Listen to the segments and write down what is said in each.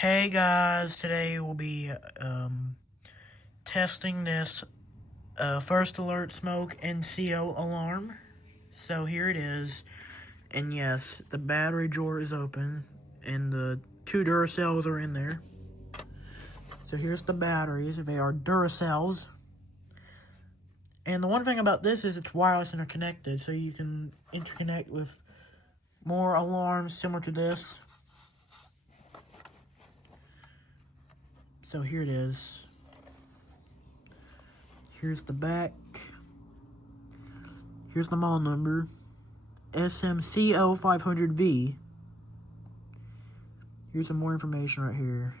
Hey guys, today we'll be testing this First Alert Smoke NCO alarm. So here it is, and yes, the battery drawer is open, and the two Duracells are in there. So here's the batteries. They are Duracells. And the one thing about this is it's wireless interconnected, so you can interconnect with more alarms similar to this. So here it is. Here's the back. Here's the model number. SMCO500V. Here's some more information right here.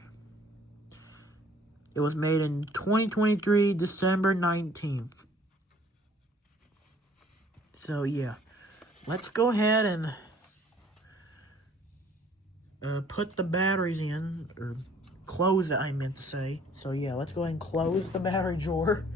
It was made in 2023, December 19th. So yeah, let's go ahead and put the batteries in, or close it, I meant to say. So yeah, let's go ahead and close the battery drawer.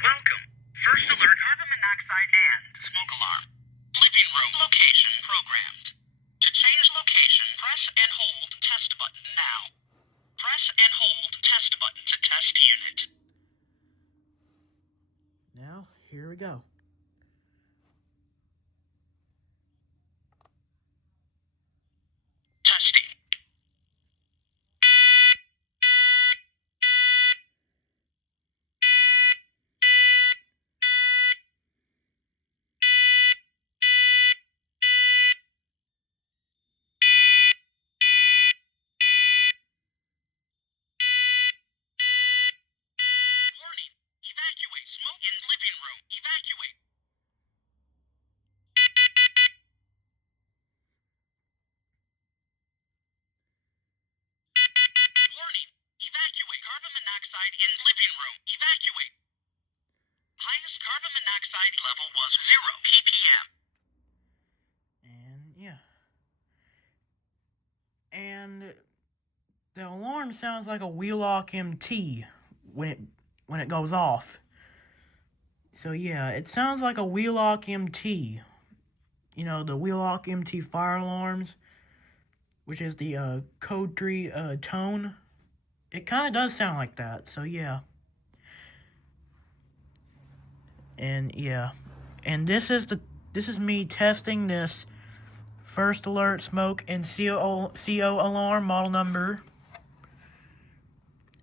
Welcome. First Alert carbon monoxide and smoke alarm. Living room location programmed. To change location, press and hold test button now. Press and hold test button to test unit. Now, here we go. Testing. Warning. Evacuate. Smoke in living room. Evacuate. Warning. Evacuate. Carbon monoxide in living room. Evacuate. Highest carbon monoxide level was 0 ppm. And yeah. And the alarm sounds like a Wheelock MT when it goes off. So yeah, it sounds like a Wheelock MT. You know, the Wheelock MT fire alarms, which is the code 3 tone. It kind of does sound like that. So yeah. And yeah. And this is me testing this First Alert Smoke NCO alarm, model number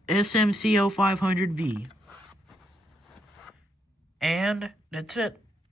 SMCO500V. And that's it.